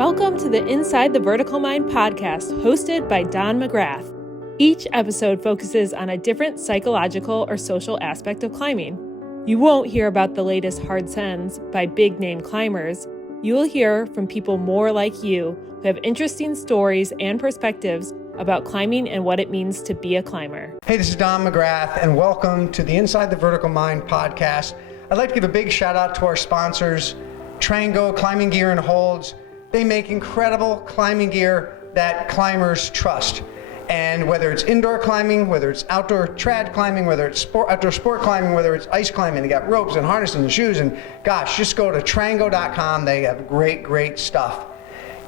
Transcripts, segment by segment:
Welcome to the Inside the Vertical Mind podcast, hosted by McGrath. Each episode focuses on a different psychological or social aspect of climbing. You won't hear about the latest hard sends by big-name climbers. You will hear from people more like you who have interesting stories and perspectives about climbing and what it means to be a climber. Hey, this is McGrath, and welcome to the Inside the Vertical Mind podcast. I'd like to give a big shout out to our sponsors, Trango Climbing Gear and Holds. They make incredible climbing gear that climbers trust. And whether it's indoor climbing, whether it's outdoor trad climbing, whether it's outdoor sport climbing, whether it's ice climbing, they got ropes and harnesses and shoes. And gosh, just go to trango.com. They have great stuff.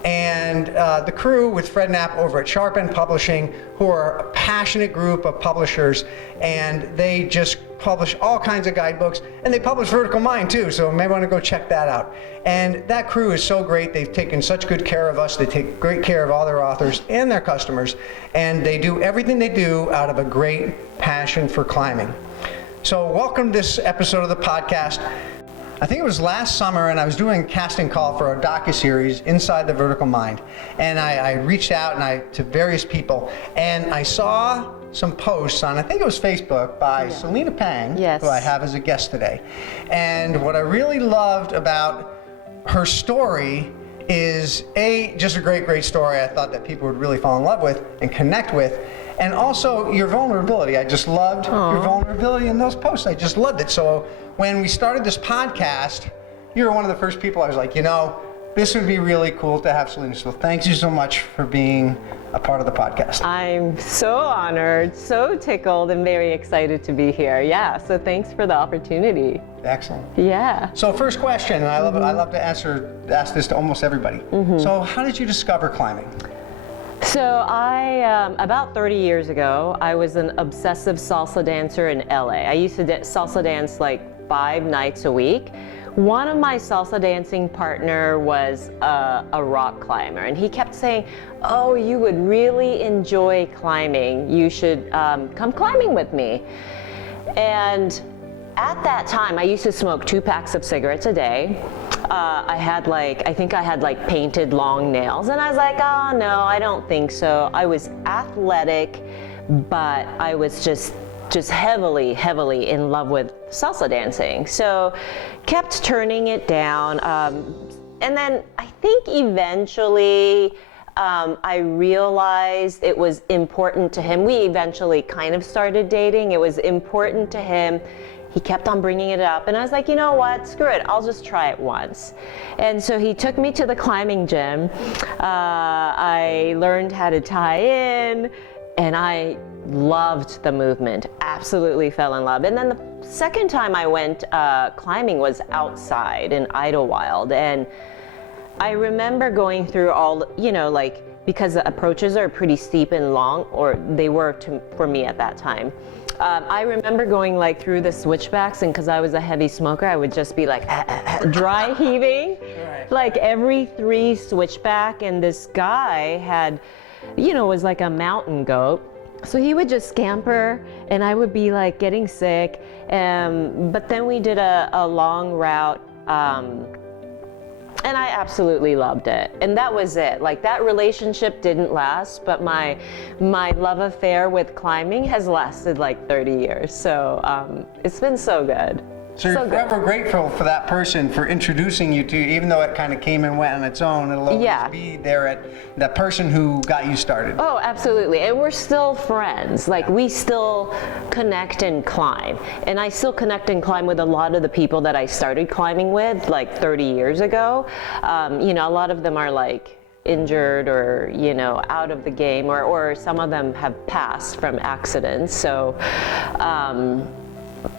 And the crew with Fred Knapp over at Sharp End Publishing, who are a passionate group of publishers, and they just publish all kinds of guidebooks, and they publish Vertical Mind too, so you may want to go check that out. And that crew is so great. They've taken such good care of us. They take great care of all their authors and their customers, and they do everything they do out of a great passion for climbing. So welcome to this episode of the podcast. I think it was last summer, and I was doing a casting call for a docuseries, Inside the Vertical Mind. And I reached out to various people, and I saw some posts on, I think it was Facebook, by Selena Pang, who I have as a guest today. And what I really loved about her story is, just a great story I thought that people would really fall in love with and connect with. And also your vulnerability. I just loved your vulnerability in those posts. I just loved it. So when we started this podcast, you were one of the first people I was like, this would be really cool to have Selena. So thank you so much for being a part of the podcast. I'm so honored, so tickled, and very excited to be here. Yeah, so thanks for the opportunity. Excellent. Yeah. So first question, and I love to ask this to almost everybody. So how did you discover climbing? So about 30 years ago, I was an obsessive salsa dancer in LA. I used to salsa dance like 5 nights a week. One of my salsa dancing partner was a rock climber, and he kept saying, "Oh, you would really enjoy climbing. You should come climbing with me." And at that time, I used to smoke 2 packs of cigarettes a day. I think I had painted long nails, and I was like, "Oh no, I don't think so." I was athletic, but I was just heavily in love with salsa dancing. So kept turning it down. And then I think eventually I realized it was important to him. We eventually kind of started dating. It was important to him. He kept on bringing it up, and I was like, you know what, screw it, I'll just try it once. And so he took me to the climbing gym. I learned how to tie in, and I loved the movement, absolutely fell in love. And then the second time I went climbing was outside in Idlewild, and I remember going through all, because the approaches are pretty steep and long, or they were for me at that time. I remember going through the switchbacks, and because I was a heavy smoker, I would just be dry heaving, every 3 switchback. And this guy had, was like a mountain goat. So he would just scamper, and I would be getting sick. But then we did a long route, and I absolutely loved it. And that was it. That relationship didn't last, but my love affair with climbing has lasted 30 years. So it's been so good. So you're forever grateful for that person for introducing you to, even though it kind of came and went on its own, it'll always be there at that person who got you started. Oh, absolutely. And we're still friends. We still connect and climb. And I still connect and climb with a lot of the people that I started climbing with 30 years ago. A lot of them are injured or out of the game, or some of them have passed from accidents. So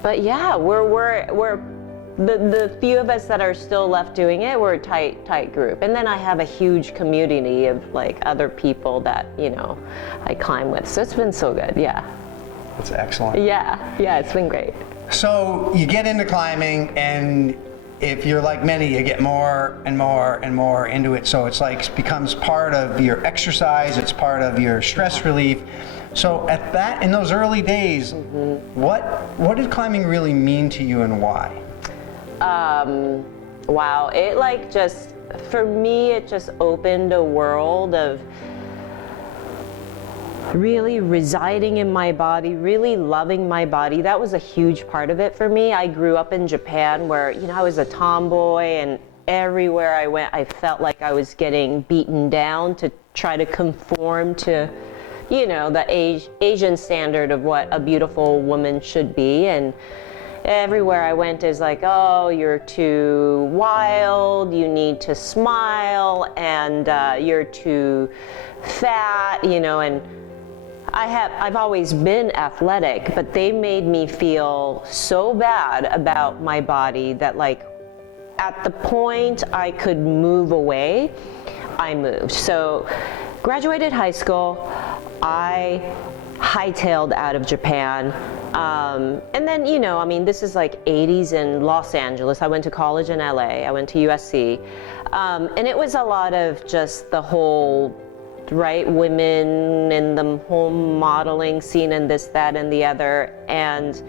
but yeah, we're the few of us that are still left doing it, we're a tight group. And then I have a huge community of other people that I climb with. So it's been so good. Yeah. That's excellent. Yeah, it's been great. So you get into climbing, and if you're like many, you get more and more into it. So it's becomes part of your exercise. It's part of your stress relief. So in those early days, what did climbing really mean to you, and why? Wow, it like just, for me, it just opened a world of really residing in my body, really loving my body. That was a huge part of it for me. I grew up in Japan where, you know, I was a tomboy, and everywhere I went, I felt like I was getting beaten down to try to conform to, you know, the Asian standard of what a beautiful woman should be. And everywhere I went is like, oh, you're too wild, you need to smile, and you're too fat, you know. And I've always been athletic, but they made me feel so bad about my body that, like, at the point I could move away, I moved. So graduated high school, I hightailed out of Japan. And then, you know, I mean, this is like 80s in Los Angeles. I went to college in LA. I went to USC. And it was a lot of just the whole, right, women in the home modeling scene and this, that, and the other. And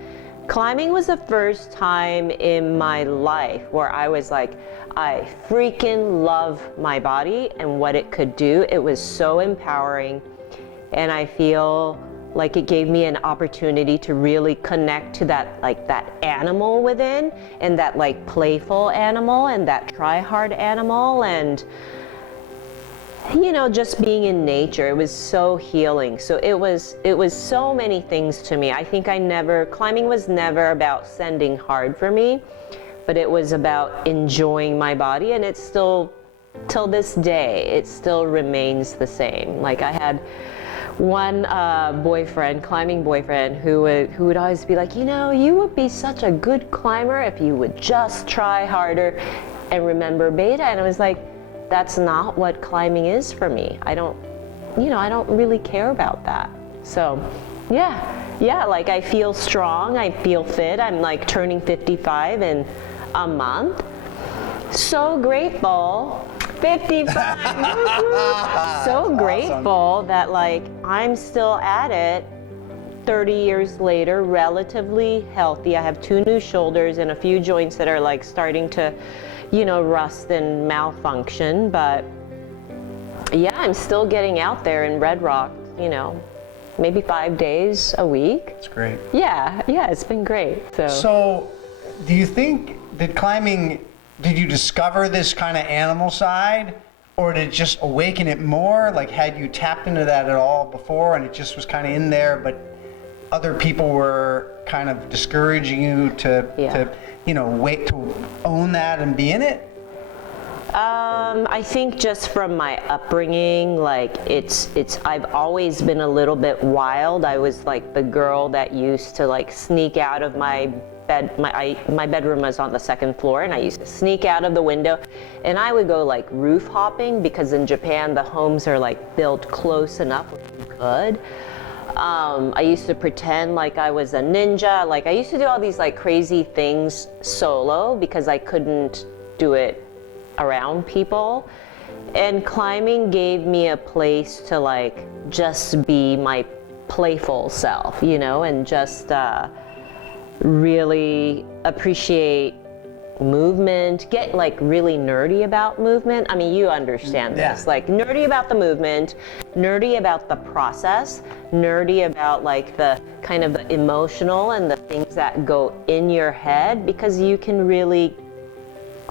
climbing was the first time in my life where I was like, I freaking love my body and what it could do. It was so empowering. And I feel like it gave me an opportunity to really connect to that, like, that animal within, and that, like, playful animal, and that try hard animal. And, you know, just being in nature, it was so healing. So it was so many things to me. I think climbing was never about sending hard for me, but it was about enjoying my body. And it's still, till this day, it still remains the same. Like, I had one climbing boyfriend, who would always be like, you know, you would be such a good climber if you would just try harder and remember beta. And I was like, that's not what climbing is for me. I don't really care about that. So yeah, like, I feel strong, I feel fit. I'm like turning 55 in a month. So grateful. 55. So grateful awesome. That, like, I'm still at it 30 years later, relatively healthy. I have 2 new shoulders and a few joints that are, like, starting to, you know, rust and malfunction. But yeah, I'm still getting out there in Red Rock, you know, maybe 5 days a week. That's great. Yeah, it's been great. So do you think that climbing, did you discover this kind of animal side, or did it just awaken it more? Like, had you tapped into that at all before and it just was kind of in there, but other people were kind of discouraging you to you know, wait to own that and be in it? I think just from my upbringing, like, I've always been a little bit wild. I was like the girl that used to, like, sneak out of my bed. My bedroom was on the 2nd floor, and I used to sneak out of the window, and I would go, like, roof hopping, because in Japan the homes are, like, built close enough where you could. I used to pretend like I was a ninja. Like, I used to do all these, like, crazy things solo because I couldn't do it around people. And climbing gave me a place to, like, just be my playful self, you know, and just really appreciate movement, get, like, really nerdy about movement. I mean, you understand this. Like, nerdy about the movement, nerdy about the process, nerdy about, like, the kind of the emotional and the things that go in your head, because you can really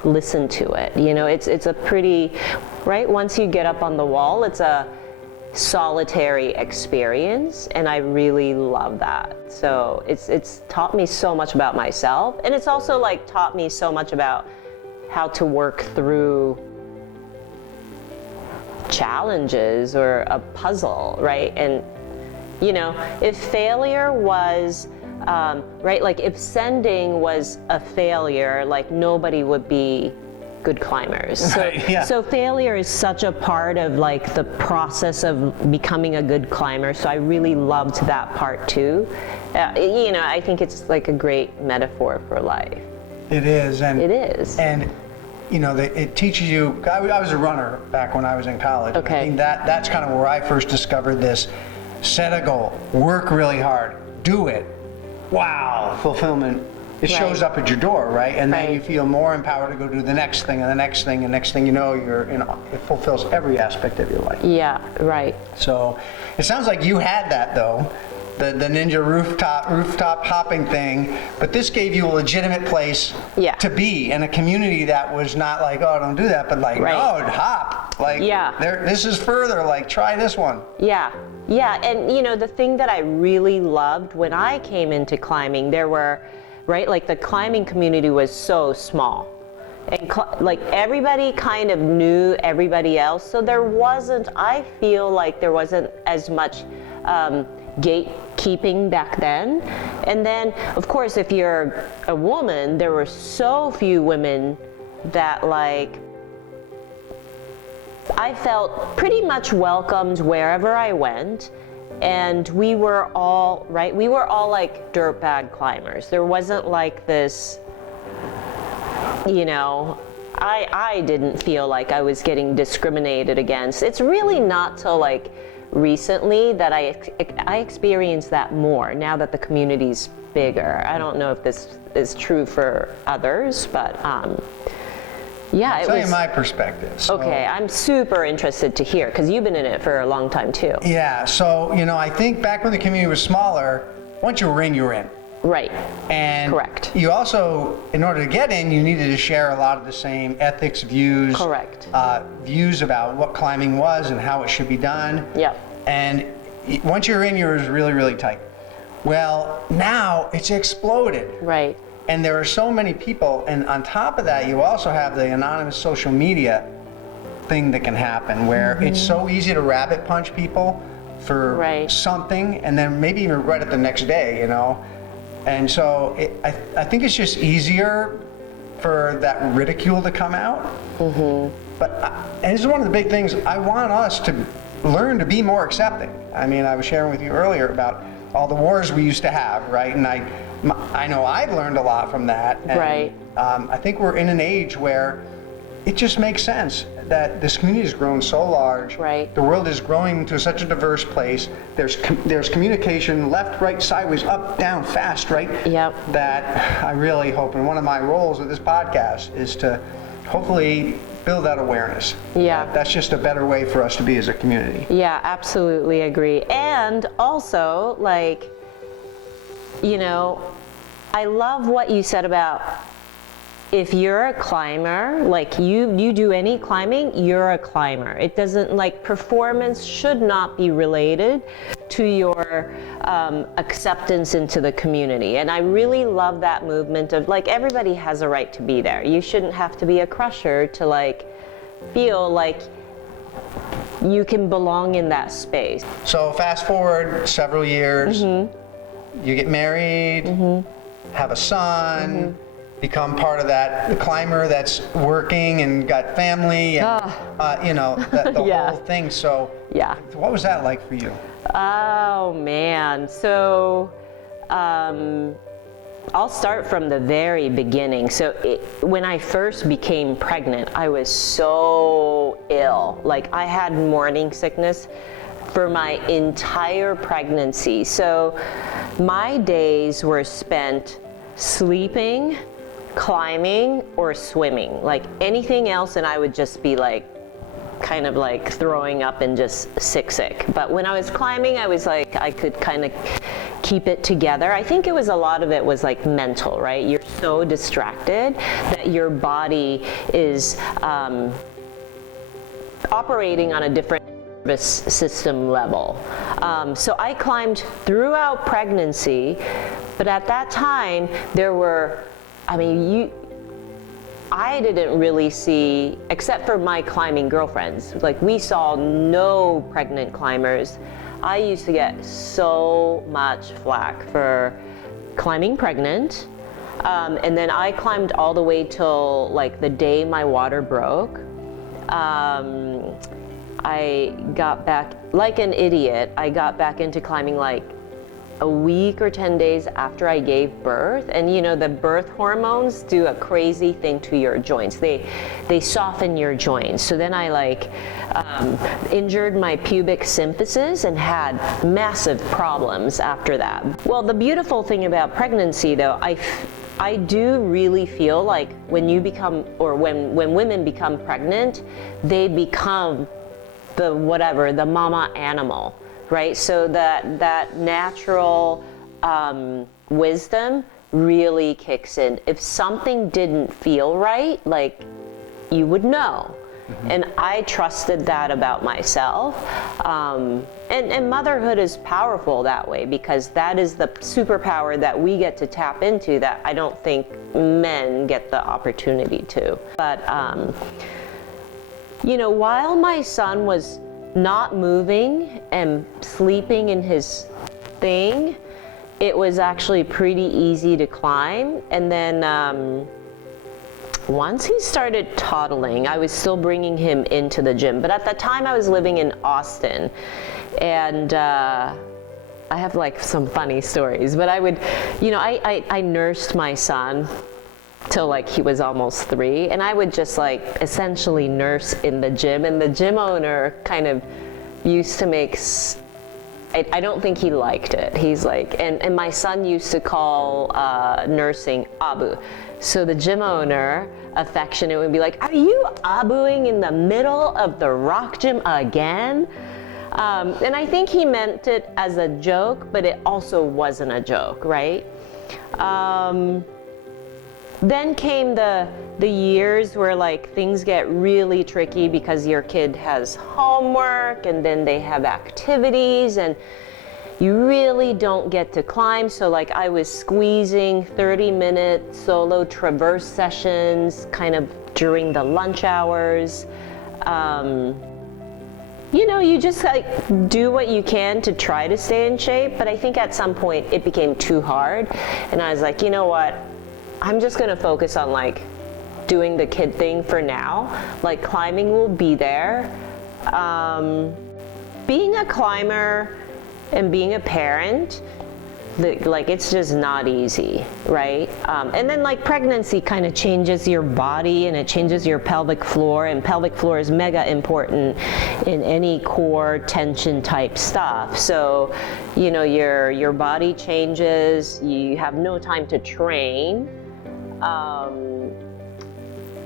listen to it. You know, it's a pretty, right, once you get up on the wall, it's a solitary experience, and I really love that. So it's taught me so much about myself, and it's also, like, taught me so much about how to work through challenges or a puzzle, right? And, you know, if failure was right, like, if sending was a failure, like, nobody would be good climbers. So failure is such a part of, like, the process of becoming a good climber. So I really loved that part too. You know, I think it's, like, a great metaphor for life. It is. And it is. And, you know, it teaches you. I was a runner back when I was in college. Okay. I think that's kind of where I first discovered this. Set a goal, work really hard, do it. Wow, fulfillment it shows up at your door, right? And then you feel more empowered to go do the next thing and the next thing, and next thing you know, it fulfills every aspect of your life. Yeah, right. So it sounds like you had that though, the ninja rooftop hopping thing, but this gave you a legitimate place to be, and a community that was not like, oh, don't do that, but like, no, hop. Like, this is further, like, try this one. Yeah. Yeah, and you know, the thing that I really loved when I came into climbing, there were, like the climbing community was so small. And like everybody kind of knew everybody else, so there wasn't, I feel like there wasn't as much gatekeeping back then. And then, of course, if you're a woman, there were so few women that like, I felt pretty much welcomed wherever I went, and we were all, we were all like dirtbag climbers. There wasn't like this, you know, I didn't feel like I was getting discriminated against. It's really not till like recently that I experienced that more, now that the community's bigger. I don't know if this is true for others, but yeah, I'll tell you my perspective. So, okay, I'm super interested to hear, because you've been in it for a long time too. Yeah, so, you know, I think back when the community was smaller, once you were in, you were in. Right. And correct. You also, in order to get in, you needed to share a lot of the same ethics, views. Correct. Views about what climbing was and how it should be done. Yep. And once you're in, you're really, really tight. Well, now it's exploded. Right. And there are so many people, and on top of that, you also have the anonymous social media thing that can happen, where it's so easy to rabbit punch people for something, and then maybe even right at the next day, you know. And so I think it's just easier for that ridicule to come out. But and this is one of the big things, I want us to learn to be more accepting. I mean, I was sharing with you earlier about all the wars we used to have, right? And I know I've learned a lot from that. And, I think we're in an age where it just makes sense that this community has grown so large. Right. The world is growing to such a diverse place. There's communication left, right, sideways, up, down, fast, right? Yep. That I really hope, and one of my roles with this podcast is to hopefully build that awareness. Yeah. That's just a better way for us to be as a community. Yeah, absolutely agree. And also, like, you know, I love what you said about if you're a climber, like you do any climbing, you're a climber. It doesn't, like, performance should not be related to your acceptance into the community. And I really love that movement of, like, everybody has a right to be there. You shouldn't have to be a crusher to, like, feel like you can belong in that space. So fast forward several years, you get married, have a son, become part of that climber that's working and got family, and you know, the whole thing. So what was that like for you? Oh man, so I'll start from the very beginning. So when I first became pregnant, I was so ill. Like, I had morning sickness for my entire pregnancy. So my days were spent sleeping, climbing, or swimming. Like, anything else, and I would just be like, kind of like throwing up and just sick. But when I was climbing, I was like, I could kind of keep it together. I think it was, a lot of it was like mental, right? You're so distracted that your body is operating on a different nervous system level. So I climbed throughout pregnancy, but at that time there were, I didn't really see, except for my climbing girlfriends, like, we saw no pregnant climbers. I used to get so much flack for climbing pregnant. And then I climbed all the way till, like, the day my water broke. I got back, like an idiot, I got back into climbing like a week or 10 days after I gave birth. And you know, the birth hormones do a crazy thing to your joints. They soften your joints. So then I injured my pubic symphysis and had massive problems after that. Well, the beautiful thing about pregnancy though, I do really feel like when you become, or when women become pregnant, they become the mama animal, right? So that natural wisdom really kicks in. If something didn't feel right, like, you would know. And I trusted that about myself. And motherhood is powerful that way, because that is the superpower that we get to tap into that I don't think men get the opportunity to. But, while my son was not moving and sleeping in his thing, it was actually pretty easy to climb. And then, once he started toddling, I was still bringing him into the gym. But at the time I was living in Austin, and I have like some funny stories, but I would, I nursed my son till like he was almost 3, and I would just like essentially nurse in the gym, and the gym owner kind of used to make I don't think he liked it. He's like, and my son used to call nursing abu. So the gym owner, affectionate, would be like, "Are you abuing in the middle of the rock gym again?" And I think he meant it as a joke, but it also wasn't a joke, right? Then came the years where like things get really tricky because your kid has homework and then they have activities and you really don't get to climb. So like I was squeezing 30-minute solo traverse sessions kind of during the lunch hours. You just like do what you can to try to stay in shape, but I think at some point it became too hard and I was like, you know what? I'm just gonna focus on like doing the kid thing for now. Like climbing will be there. Being a climber and being a parent, like it's just not easy, right? And then like pregnancy kind of changes your body and it changes your pelvic floor, and pelvic floor is mega important in any core tension type stuff. So, your body changes, you have no time to train.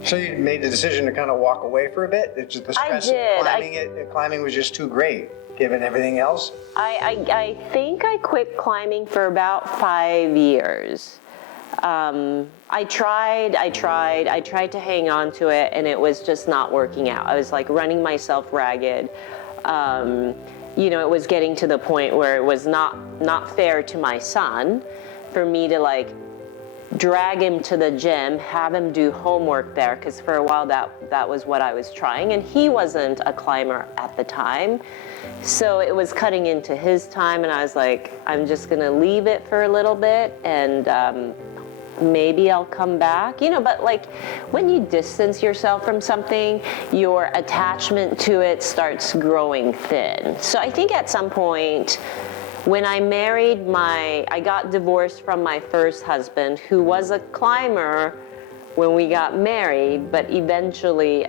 So you made the decision to kind of walk away for a bit? It's just the stress of climbing was just too great, given everything else? I think I quit climbing for about 5 years. I tried to hang on to it, and it was just not working out. I was like running myself ragged. It was getting to the point where it was not fair to my son for me to like drag him to the gym, have him do homework there, because for a while that was what I was trying, and he wasn't a climber at the time. So it was cutting into his time, and I was like, I'm just gonna leave it for a little bit, and maybe I'll come back. But like when you distance yourself from something, your attachment to it starts growing thin. So I think at some point, when I I got divorced from my first husband, who was a climber when we got married, but eventually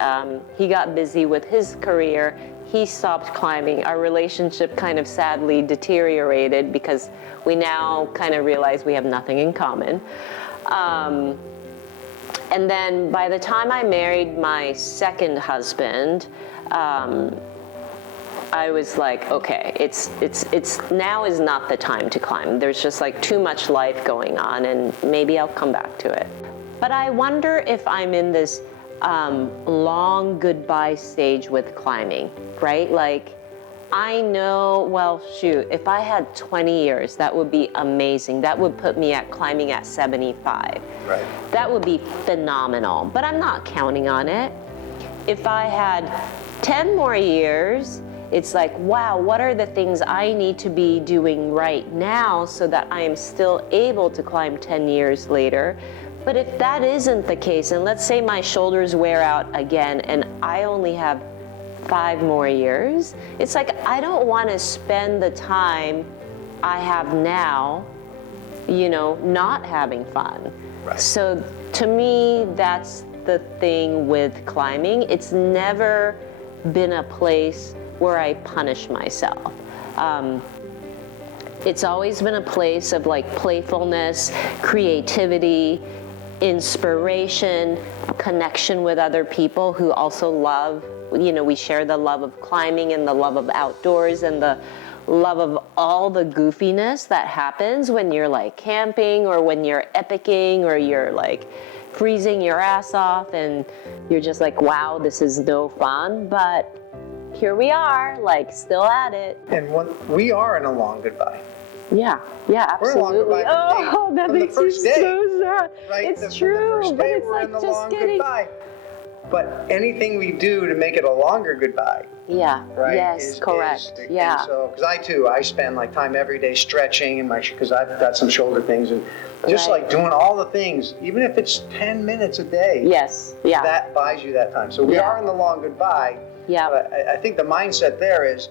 he got busy with his career. He stopped climbing. Our relationship kind of sadly deteriorated because we now kind of realize we have nothing in common. And then by the time I married my second husband, I was like, okay, it's now is not the time to climb. There's just like too much life going on, and maybe I'll come back to it. But I wonder if I'm in this long goodbye stage with climbing, right? Like, I know, well, shoot, if I had 20 years, that would be amazing. That would put me at climbing at 75. Right. That would be phenomenal, but I'm not counting on it. If I had 10 more years, it's like, wow, what are the things I need to be doing right now so that I am still able to climb 10 years later? But if that isn't the case, and let's say my shoulders wear out again and I only have 5 more years, it's like I don't want to spend the time I have now, not having fun. Right. So to me, that's the thing with climbing. It's never been a place where I punish myself. it's always been a place of like playfulness, creativity, inspiration, connection with other people who also love, we share the love of climbing and the love of outdoors and the love of all the goofiness that happens when you're like camping or when you're epicing or you're like freezing your ass off and you're just like, wow, this is no fun, but here we are, like still at it. And we are in a long goodbye. Yeah, absolutely. Oh, that makes me so sad. Right? It's true, but it's like just getting. Goodbye. But anything we do to make it a longer goodbye. Yeah. Right. Yes. Correct. Yeah. So, because I spend like time every day stretching and because I've got some shoulder things and just like doing all the things, even if it's 10 minutes a day. Yes. Yeah. That buys you that time. So we are in the long goodbye. Yeah. But I think the mindset there is,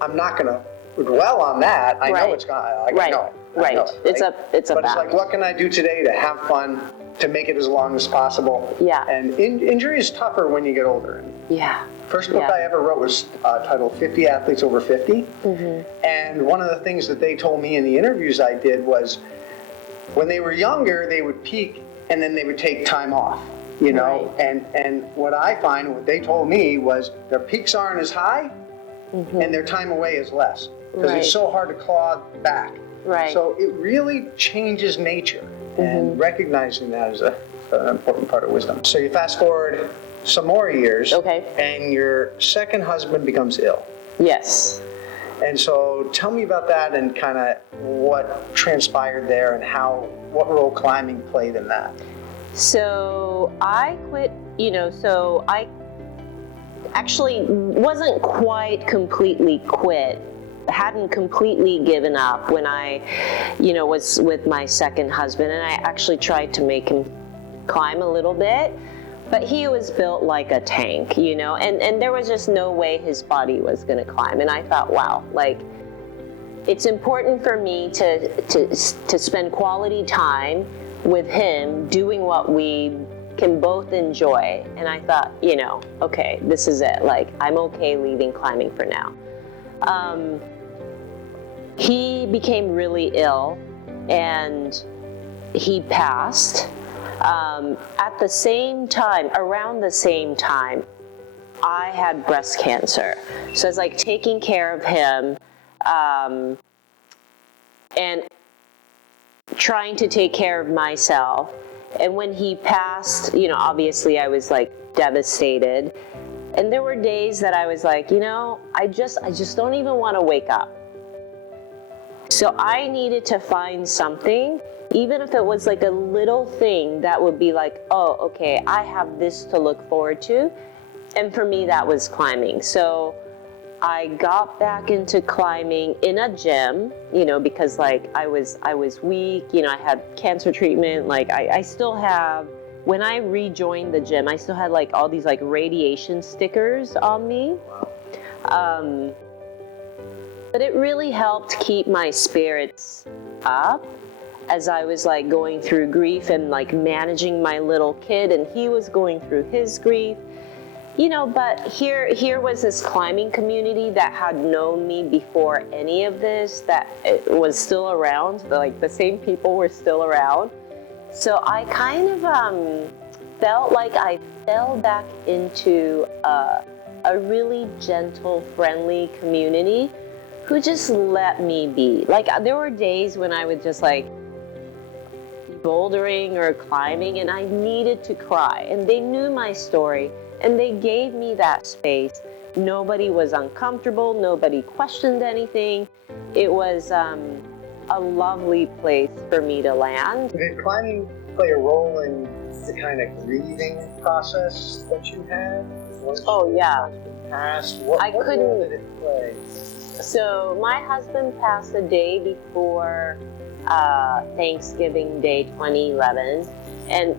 I'm not going to dwell on that. I know it's going to, I know it. Right. It's a But it's like, what can I do today to have fun, to make it as long as possible? Yeah. And injury is tougher when you get older. Yeah. First book I ever wrote was titled 50 Athletes Over 50. Mm-hmm. And one of the things that they told me in the interviews I did was when they were younger, they would peak and then they would take time off, Right. And what I find, what they told me was their peaks aren't as high and their time away is less because it's so hard to claw back. Right. So it really changes nature, and recognizing that is an important part of wisdom. So you fast forward some more years, and your second husband becomes ill. Yes. And so tell me about that and kind of what transpired there and what role climbing played in that. So I quit, so I actually wasn't quite completely quit. Hadn't completely given up when I, was with my second husband, and I actually tried to make him climb a little bit, but he was built like a tank, and there was just no way his body was going to climb. And I thought, wow, like it's important for me to spend quality time with him doing what we can both enjoy. And I thought, okay, this is it. Like, I'm okay leaving climbing for now. He became really ill and he passed. At the same time, around the same time, I had breast cancer. So I was like taking care of him and trying to take care of myself. And when he passed, obviously I was like devastated. And there were days that I was like, I just don't even want to wake up. So I needed to find something, even if it was like a little thing that would be like, oh, okay, I have this to look forward to. And for me, that was climbing. So I got back into climbing in a gym, because like I was weak, I had cancer treatment. Like I still have, when I rejoined the gym, I still had like all these like radiation stickers on me. But it really helped keep my spirits up as I was like going through grief and like managing my little kid, and he was going through his grief. But here was this climbing community that had known me before any of this, that it was still around, like the same people were still around. So I kind of felt like I fell back into a really gentle, friendly community who just let me be. Like there were days when I would just like bouldering or climbing and I needed to cry, and they knew my story. And they gave me that space. Nobody was uncomfortable. Nobody questioned anything. It was a lovely place for me to land. Did climbing play a role in the kind of grieving process that you had? Oh, yeah. What role did it play? So my husband passed the day before Thanksgiving Day 2011. And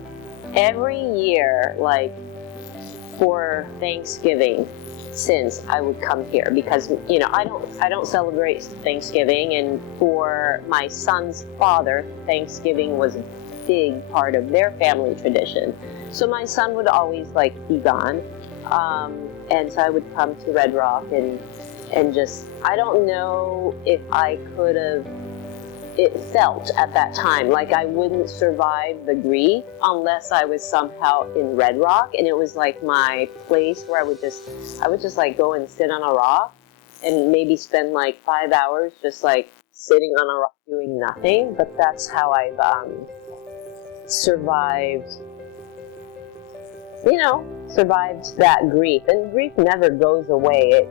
every year, like, for Thanksgiving, since I would come here because I don't celebrate Thanksgiving, and for my son's father, Thanksgiving was a big part of their family tradition. So my son would always like be gone, and so I would come to Red Rock, and and just, I don't know if I could have, it felt at that time like I wouldn't survive the grief unless I was somehow in Red Rock, and it was like my place where I would just like go and sit on a rock and maybe spend like 5 hours just like sitting on a rock doing nothing. But that's how I've survived that grief. And grief never goes away.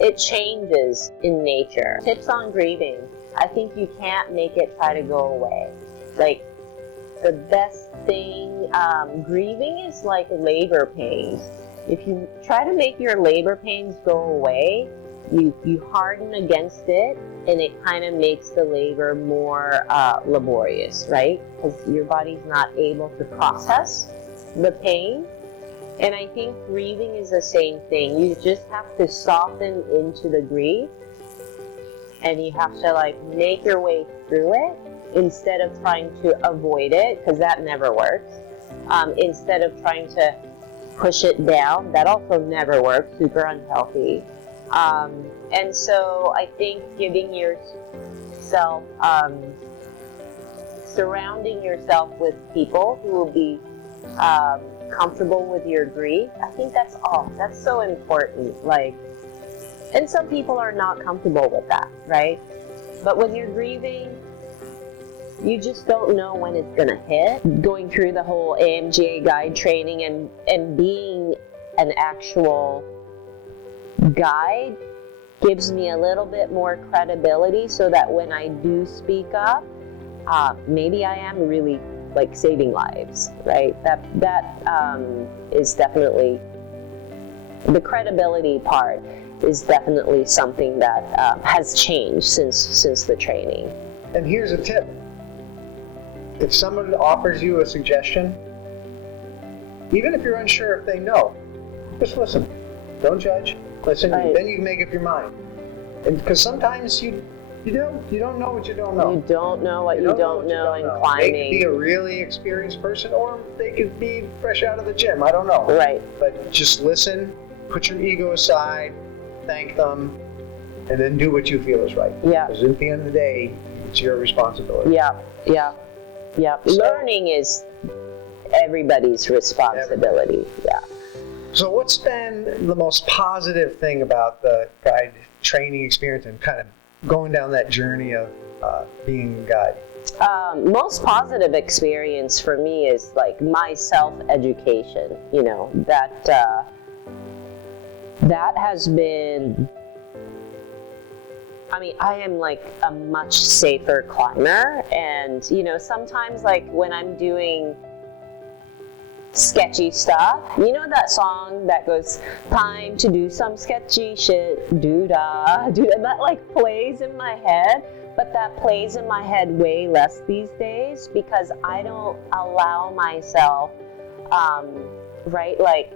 It changes in nature. Tips on grieving. I think you can't make it try to go away. Like, the best thing, grieving is like labor pains. If you try to make your labor pains go away, you harden against it, and it kind of makes the labor more laborious, right? Because your body's not able to process the pain. And I think grieving is the same thing. You just have to soften into the grief, and you have to like make your way through it instead of trying to avoid it, because that never works. Instead of trying to push it down, that also never works, super unhealthy. And so I think giving yourself, surrounding yourself with people who will be comfortable with your grief, I think that's so important. Like, and some people are not comfortable with that, right? But when you're grieving, you just don't know when it's gonna hit. Going through the whole AMGA guide training and being an actual guide gives me a little bit more credibility, so that when I do speak up, maybe I am really like saving lives, right? That is definitely, the credibility part is definitely something that has changed since the training. And here's a tip. If someone offers you a suggestion, even if you're unsure if they know, just listen. Don't judge. Listen, right. Then you can make up your mind. And because sometimes you don't know what you don't know. You don't know what you don't know in climbing. They could be a really experienced person, or they could be fresh out of the gym. I don't know. Right. But just listen, put your ego aside, thank them, and then do what you feel is right. Yeah. Because at the end of the day, it's your responsibility. Yeah. So, learning is everybody's responsibility. Yeah. So what's been the most positive thing about the guide training experience and kind of going down that journey of being a guide? Most positive experience for me is like my self-education. That has been, I am like a much safer climber, and sometimes like when I'm doing sketchy stuff, that song that goes, time to do some sketchy shit, doo-dah, that like plays in my head, but that plays in my head way less these days because I don't allow myself, right, like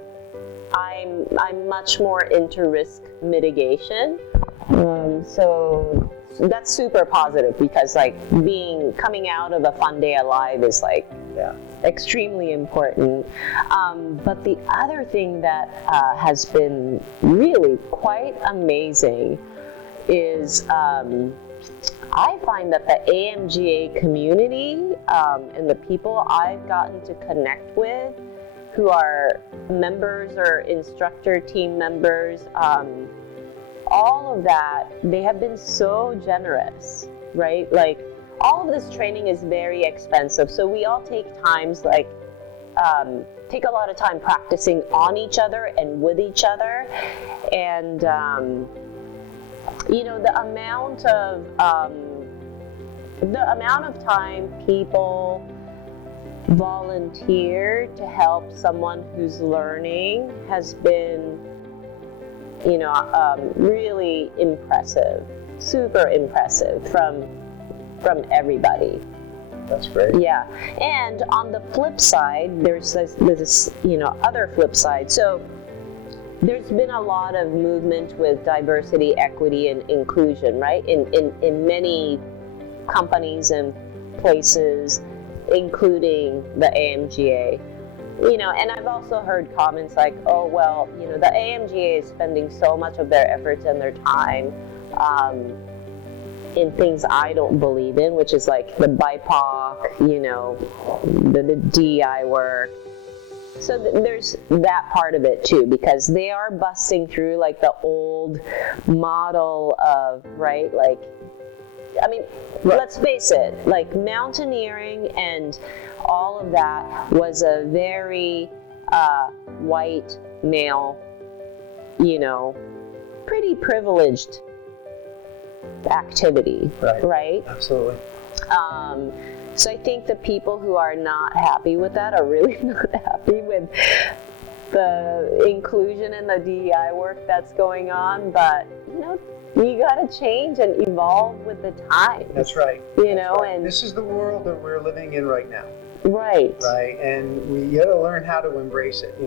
I'm much more into risk mitigation, so that's super positive because like coming out of a fun day alive is like extremely important. But the other thing that has been really quite amazing is I find that the AMGA community and the people I've gotten to connect with who are members or instructor team members, all of that, they have been so generous, right? Like, all of this training is very expensive, so we all take take a lot of time practicing on each other and with each other, and the amount of time people volunteer to help someone who's learning has been really impressive, super impressive from everybody. That's great. Yeah, and on the flip side, there's this other flip side. So there's been a lot of movement with diversity, equity, and inclusion, right? In many companies and places, including the AMGA. and I've also heard comments like, oh, well, the AMGA is spending so much of their efforts and their time in things I don't believe in, which is like the BIPOC, the DEI work. So there's that part of it too, because they are busting through like the old model of, right, like, let's face it, like mountaineering and all of that was a very white male, pretty privileged activity, right? Absolutely. So I think the people who are not happy with that are really not happy with the inclusion in the DEI work that's going on, but we gotta change and evolve with the times. That's right. And this is the world that we're living in right now. Right. And we gotta learn how to embrace it.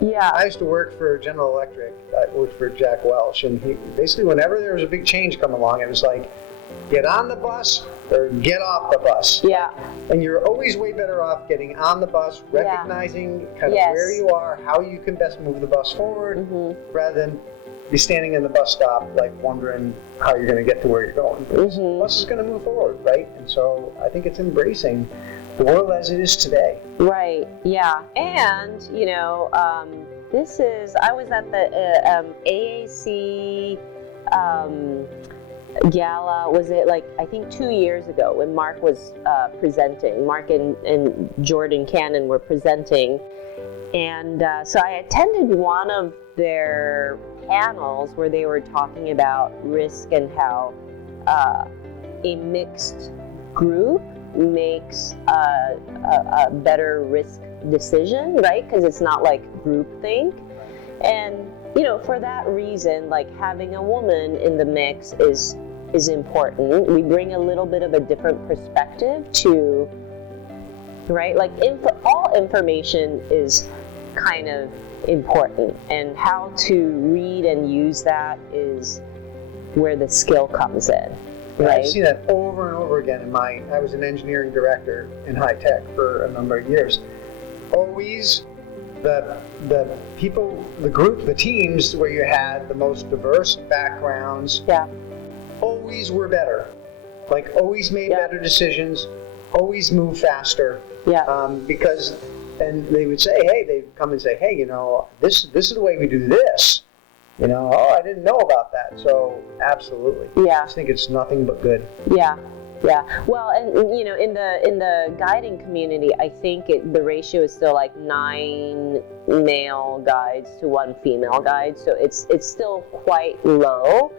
Yeah. I used to work for General Electric. I worked for Jack Welch, and he basically, whenever there was a big change come along, it was like, get on the bus or get off the bus. Yeah. And you're always way better off getting on the bus, recognizing kind of where you are, how you can best move the bus forward, rather than be standing in the bus stop, like wondering how you're going to get to where you're going. The bus is going to move forward, right? And so I think it's embracing the world as it is today. Right. Yeah. And I was at the AAC gala, was it like, I think 2 years ago, when Mark was presenting. Mark and Jordan Cannon were presenting, and so I attended one of their panels where they were talking about risk and how a mixed group makes a better risk decision, right? Because it's not like groupthink. And for that reason, like having a woman in the mix is important. We bring a little bit of a different perspective to, right? Like all information is kind of important, and how to read and use that is where the skill comes in. Right? I've seen that over and over again I was an engineering director in high tech for a number of years. Always the people, the group, the teams where you had the most diverse backgrounds, always were better. Like always made better decisions, always moved faster. Because, and they would say, they'd come and say, hey, this is the way we do this. Oh, I didn't know about that. So absolutely. I just think it's nothing but good. Yeah. Well, and in the guiding community, I think the ratio is still like 9 male guides to 1 female guide. So it's still quite low.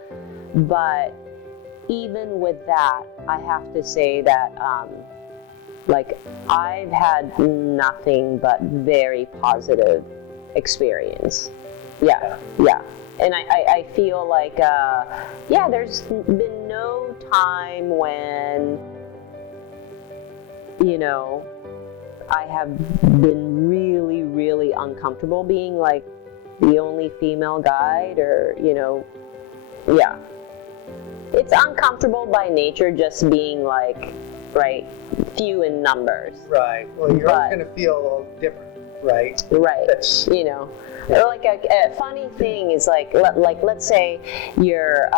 But even with that, I have to say that I've had nothing but very positive experience. Yeah. And I feel like, there's been no time when, I have been really, really uncomfortable being like the only female guide, or, It's uncomfortable by nature just being like, right, few in numbers. Right. Well, you're always going to feel a little different, right? Right. That's, Like a funny thing is like let's say you're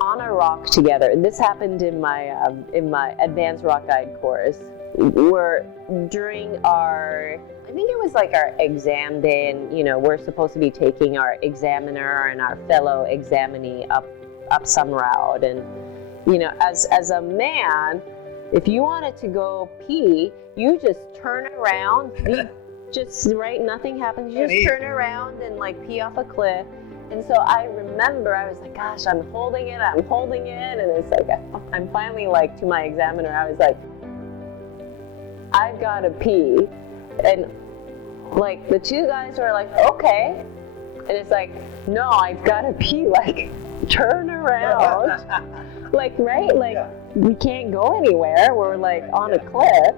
on a rock together. This happened in my advanced rock guide course, where during our, I think it was like our exam day, and we're supposed to be taking our examiner and our fellow examinee up some route, and as a man, if you wanted to go pee, you just turn around. Just right, nothing happens. You just turn around and like pee off a cliff. And so I remember I was like, gosh, I'm holding it, and it's like I'm finally like, to my examiner, I was like, I've got to pee, and like the 2 guys were like, okay, and it's like, no, I've got to pee, like turn around, like, right, like we can't go anywhere. We're like on a cliff.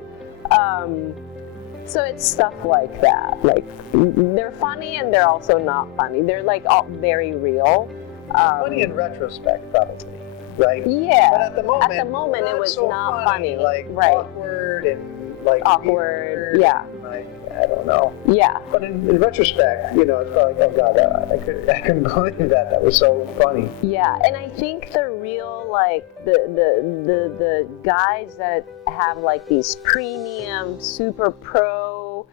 So it's stuff like that. Like they're funny and they're also not funny. They're like all very real. Funny in retrospect, probably, right? Yeah. But at the moment it was so not funny. Like right. awkward and like awkward. Weird, yeah. Like I don't know. Yeah. But in retrospect, it's like, oh God, I couldn't believe that. That was so funny. Yeah, and I think the real, like, the guys that have, like, these premium, super pro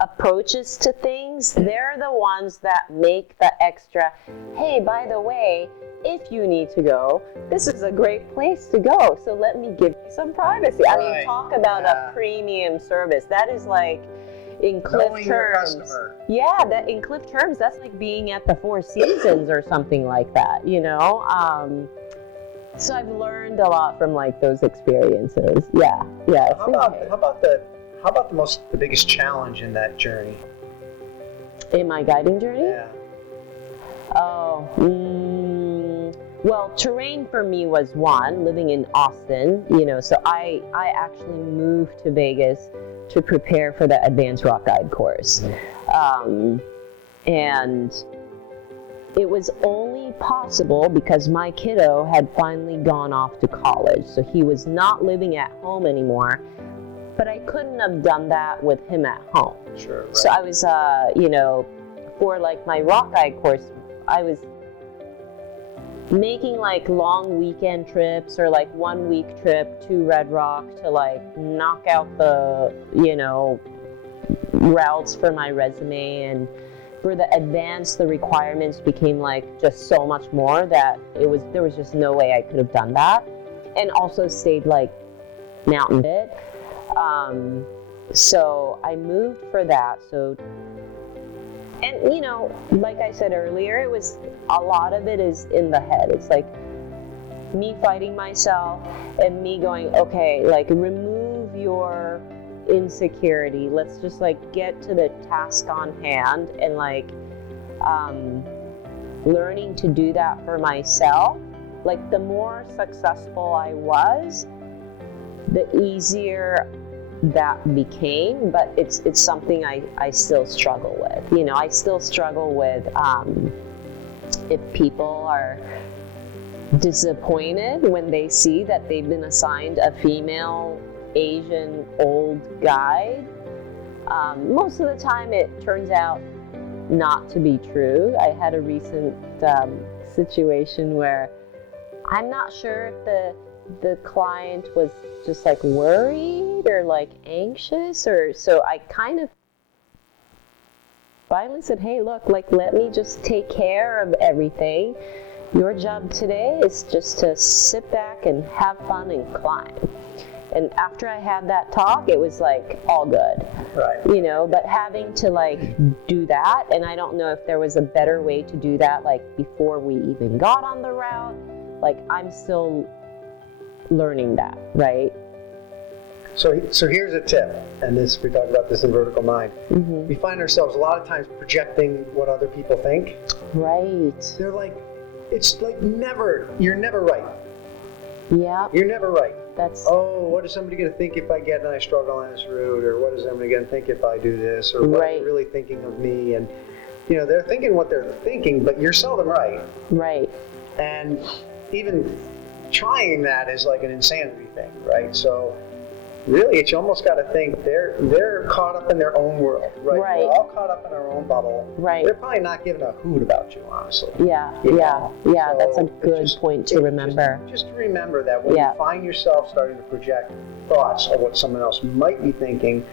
approaches to things, they're the ones that make the extra, hey, by the way, if you need to go, this is a great place to go, so let me give you some privacy. I mean, talk about a premium service. That is like, in Cliff terms, that in Cliff terms, that's like being at the Four Seasons or something like that, So I've learned a lot from, like, those experiences. Yeah. How about the biggest challenge in that journey? In my guiding journey? Yeah. Well, terrain for me was one, living in Austin, so I actually moved to Vegas to prepare for the advanced rock guide course. And it was only possible because my kiddo had finally gone off to college, so he was not living at home anymore, but I couldn't have done that with him at home. Sure. Right. So I was, for like my rock guide course, I was making like long weekend trips or like 1 week trip to Red Rock to like knock out the, routes for my resume. And for the advanced, the requirements became like just so much more that there was just no way I could have done that. And also stayed like mountain bit. So I moved for that. And, like I said earlier, it was a lot of it is in the head. It's like me fighting myself and me going, okay, like remove your insecurity. Let's just like get to the task on hand and like learning to do that for myself. Like the more successful I was, the easier that became, but it's something I still struggle with. I still struggle with if people are disappointed when they see that they've been assigned a female Asian old guide. Most of the time it turns out not to be true. I had a recent situation where I'm not sure if the client was just like worried or like anxious, or so I kind of finally said, hey, look, like let me just take care of everything. Your job today is just to sit back and have fun and climb. And after I had that talk, it was like all good, right? But having to like do that, and I don't know if there was a better way to do that, like before we even got on the route. Like I'm still learning that, right? So here's a tip, and we talk about this in Vertical Mind. Mm-hmm. We find ourselves a lot of times projecting what other people think. Right. They're like, it's like you're never right. Yeah. You're never right. Oh, what is somebody going to think if I get and I struggle on this route, or what is somebody going to think if I do this, or what are they really thinking of me? And they're thinking what they're thinking, but you're seldom right. Right. And even trying that is like an insanity thing, right? So really, you almost got to think they're caught up in their own world, right? Right. We're all caught up in our own bubble. Right. They're probably not giving a hoot about you, honestly. Yeah. So that's a good point to remember. Just to remember that when you find yourself starting to project thoughts of what someone else might be thinking,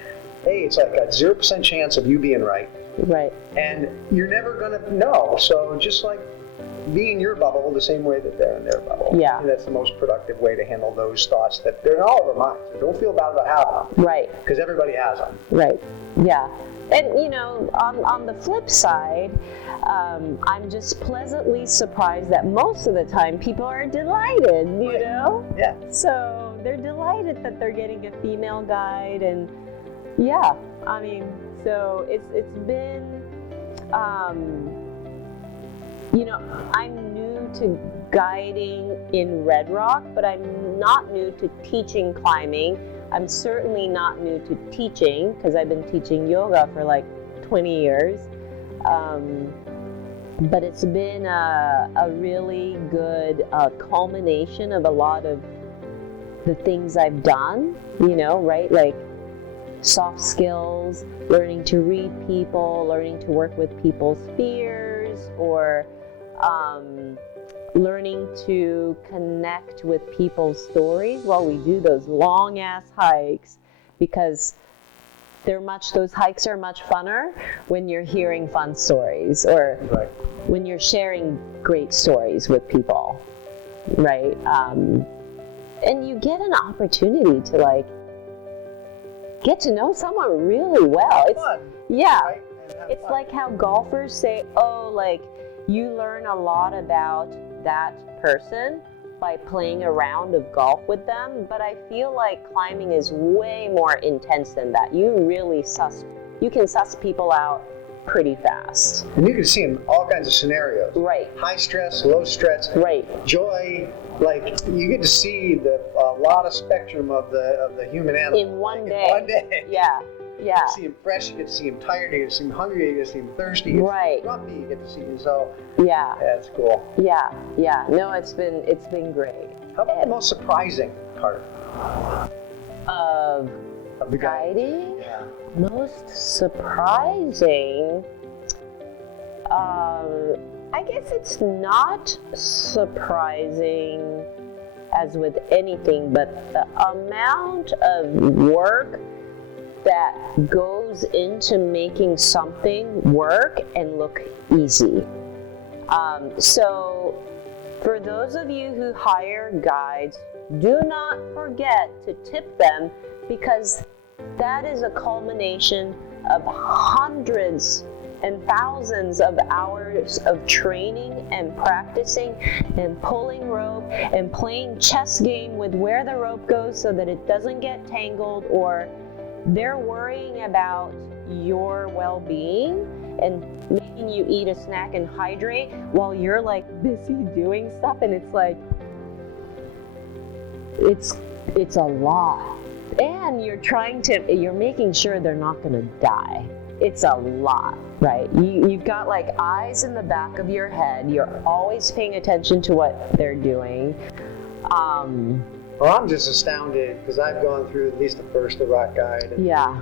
hey, it's like a 0% chance of you being right. Right. And you're never going to know. So just like be in your bubble the same way that they're in their bubble. Yeah. And that's the most productive way to handle those thoughts that they're in all of our minds. So don't feel bad about having them. Right. Because everybody has them. Right. Yeah. And, on the flip side, I'm just pleasantly surprised that most of the time people are delighted, you know? Yeah. So they're delighted that they're getting a female guide, and so it's been, I'm new to guiding in Red Rock, but I'm not new to teaching climbing. I'm certainly not new to teaching, because I've been teaching yoga for like 20 years. But it's been a really good culmination of a lot of the things I've done, right? Like soft skills, learning to read people, learning to work with people's fears, or learning to connect with people's stories while we do those long ass hikes, because those hikes are much funner when you're hearing fun stories, or when you're sharing great stories with people, right? And you get an opportunity to like get to know someone really well. It's fun. Yeah. Right? It's fun. Like how golfers say, oh, like you learn a lot about that person by playing a round of golf with them, but I feel like climbing is way more intense than that. You can suss people out pretty fast. And you can see in all kinds of scenarios. Right. High stress, low stress. Right. Joy. Like you get to see a lot of spectrum of the human animal. In one day. In one day. Yeah. Yeah. You see him fresh, you get to see him tired, you get to see him hungry, you get to see him thirsty, you get to see him grumpy, you get to see him. So yeah, it's cool. Yeah. No, it's been great. How about the most surprising part of the guiding? Yeah. Most surprising. I guess it's not surprising as with anything, but the amount of work that goes into making something work and look easy. So for those of you who hire guides, do not forget to tip them, because that is a culmination of hundreds and thousands of hours of training and practicing and pulling rope and playing chess game with where the rope goes so that it doesn't get tangled, or they're worrying about your well-being and making you eat a snack and hydrate while you're like busy doing stuff, and it's like it's a lot, and you're making sure they're not gonna die. It's a lot, right? You've got like eyes in the back of your head. You're always paying attention to what they're doing. Well, I'm just astounded because I've gone through at least the first Iraq guide. And, yeah.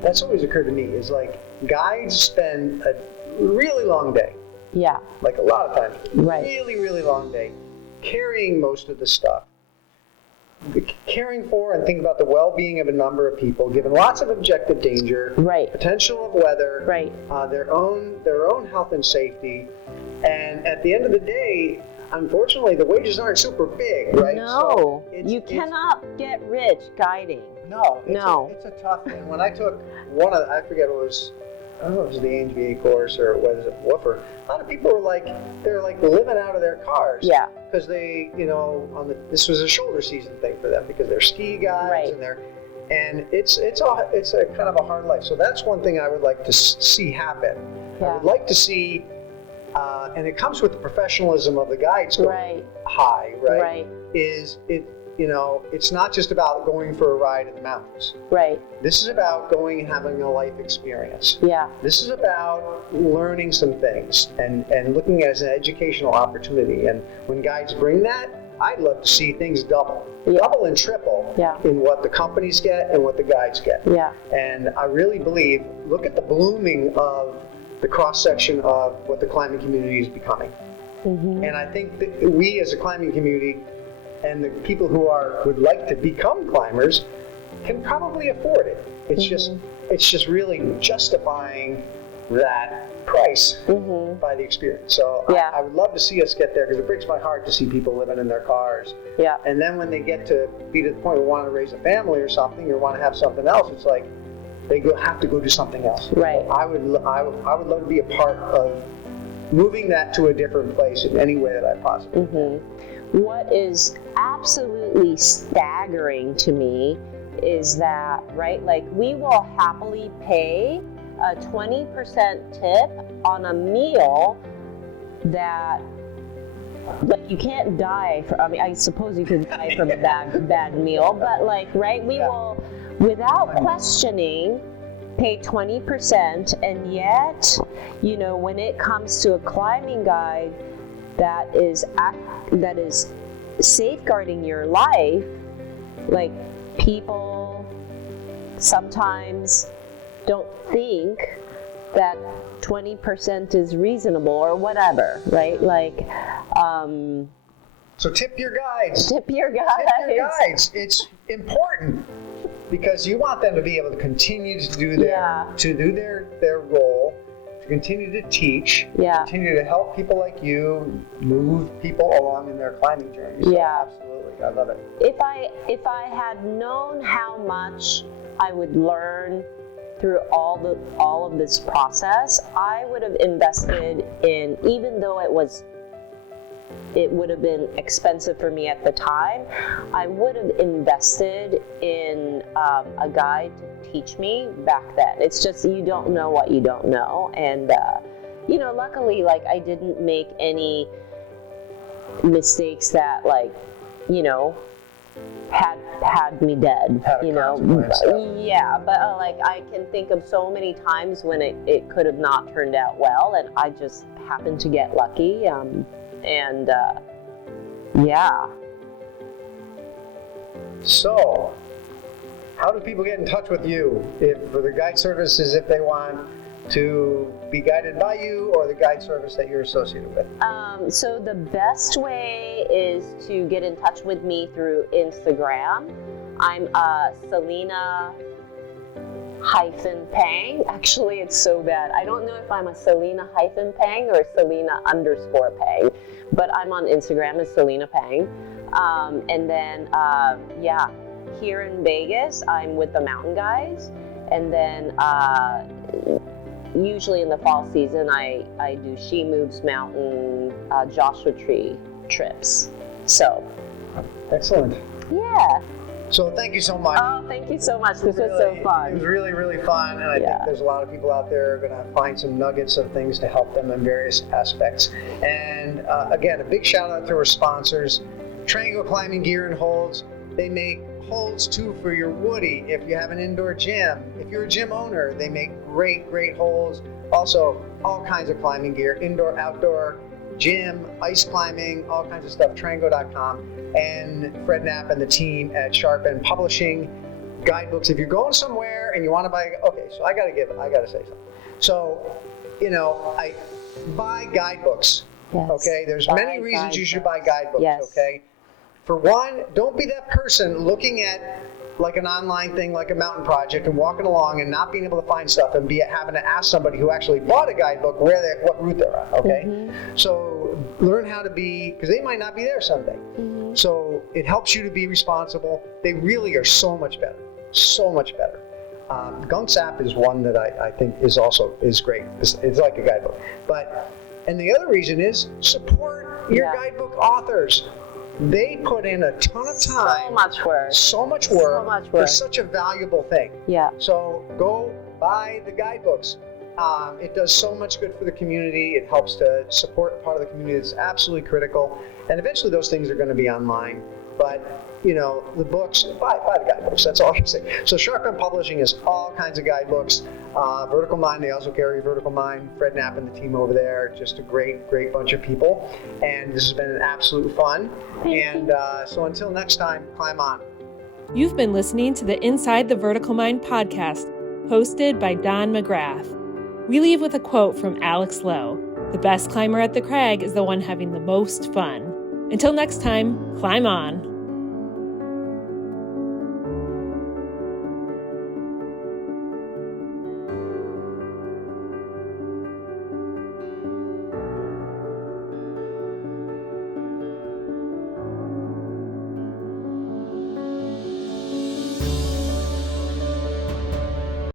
That's always occurred to me is like guides spend a really long day. Yeah. Like a lot of times. Right. Really, really long day. Carrying most of the stuff. Caring for and think about the well-being of a number of people, given lots of objective danger, right, potential of weather, right, their own health and safety, and at the end of the day, unfortunately, the wages aren't super big, right? No, so you cannot get rich guiding. No, it's a tough thing. When I took I forget what it was. I don't know if it was the NGA course or what is it, Woofer. A lot of people were they're living out of their cars. Yeah. Because they, this was a shoulder season thing for them because they're ski guys, right, and it's a kind of a hard life. So that's one thing I would like to see happen. Yeah. I would like to see, and it comes with the professionalism of the guides going right, high, right? Right. It's not just about going for a ride in the mountains. Right. This is about going and having a life experience. Yeah. This is about learning some things and looking at it as an educational opportunity. And when guides bring that, I'd love to see things double and triple in what the companies get and what the guides get. Yeah. And I really believe, look at the blooming of the cross-section of what the climbing community is becoming. Mm-hmm. And I think that we as a climbing community and the people who would like to become climbers can probably afford it. It's just really justifying that price by the experience. So I would love to see us get there, because it breaks my heart to see people living in their cars. Yeah. And then when they get to be to the point where they want to raise a family or something, or want to have something else, it's like they have to go do something else. Right. I would love to be a part of moving that to a different place in any way that I possibly can. What is absolutely staggering to me is that, right, like we will happily pay a 20% tip on a meal that, like, you can't die from, I suppose you can die from a bad meal, but like, right, we will, without questioning, pay 20%, and yet, when it comes to a climbing guide that is safeguarding your life, like people sometimes don't think that 20% is reasonable or whatever, right? Like, so tip your guides. Tip your guides. Tip your guides. It's important because you want them to be able to continue to do their role, to continue to teach, continue to help people like you move people along in their climbing journey. So absolutely, I love it. If I had known how much I would learn through all of this process, I would have invested in, even though it would have been expensive for me at the time, I would have invested in a guide to teach me back then. It's just, you don't know what you don't know. And, luckily, like, I didn't make any mistakes that, like, had me dead, Yeah, but like, I can think of so many times when it could have not turned out well, and I just happened to get lucky. So, how do people get in touch with you for the guide services, if they want to be guided by you or the guide service that you're associated with? So the best way is to get in touch with me through Instagram. I'm Selena -Pang. Actually, it's so bad. I don't know if I'm a Selena -Pang or Selena _Pang, but I'm on Instagram as Selena Pang. And then, here in Vegas, I'm with the mountain guys. And then, usually in the fall season, I do She Moves Mountain, Joshua Tree trips. So. Excellent. Yeah. So thank you so much. Oh, thank you so much. This was so fun. It was really, really fun. And I think there's a lot of people out there who are going to find some nuggets of things to help them in various aspects. And again, a big shout out to our sponsors, Triangle Climbing Gear and Holds. They make holds too for your woody if you have an indoor gym. If you're a gym owner, they make great holds. Also, all kinds of climbing gear, indoor, outdoor, gym, ice climbing, all kinds of stuff, Trango.com, and Fred Knapp and the team at Sharp End Publishing. Guidebooks. If you're going somewhere and you want to buy, so I got to say something. So, I buy guidebooks. Yes. Okay, there's many reasons you should buy guidebooks. Okay. For one, don't be that person looking at like an online thing like a mountain project and walking along and not being able to find stuff and having to ask somebody who actually bought a guidebook what route they're on, okay? Mm-hmm. So learn how to be, because they might not be there someday. Mm-hmm. So it helps you to be responsible. They really are so much better. Gunk's app is one that I think is great. It's like a guidebook. And the other reason is support your guidebook authors. They put in a ton of time. So much work for such a valuable thing. Yeah. So go buy the guidebooks. It does so much good for the community. It helps to support part of the community that's absolutely critical. And eventually those things are going to be online. But, the books, buy the guidebooks. That's all I can say. So Sharp End Publishing has all kinds of guidebooks. Vertical Mind, they also carry Vertical Mind. Fred Knapp and the team over there, just a great bunch of people. And this has been an absolute fun. So until next time, climb on. You've been listening to the Inside the Vertical Mind podcast, hosted by Don McGrath. We leave with a quote from Alex Lowe: "The best climber at the crag is the one having the most fun." Until next time, climb on.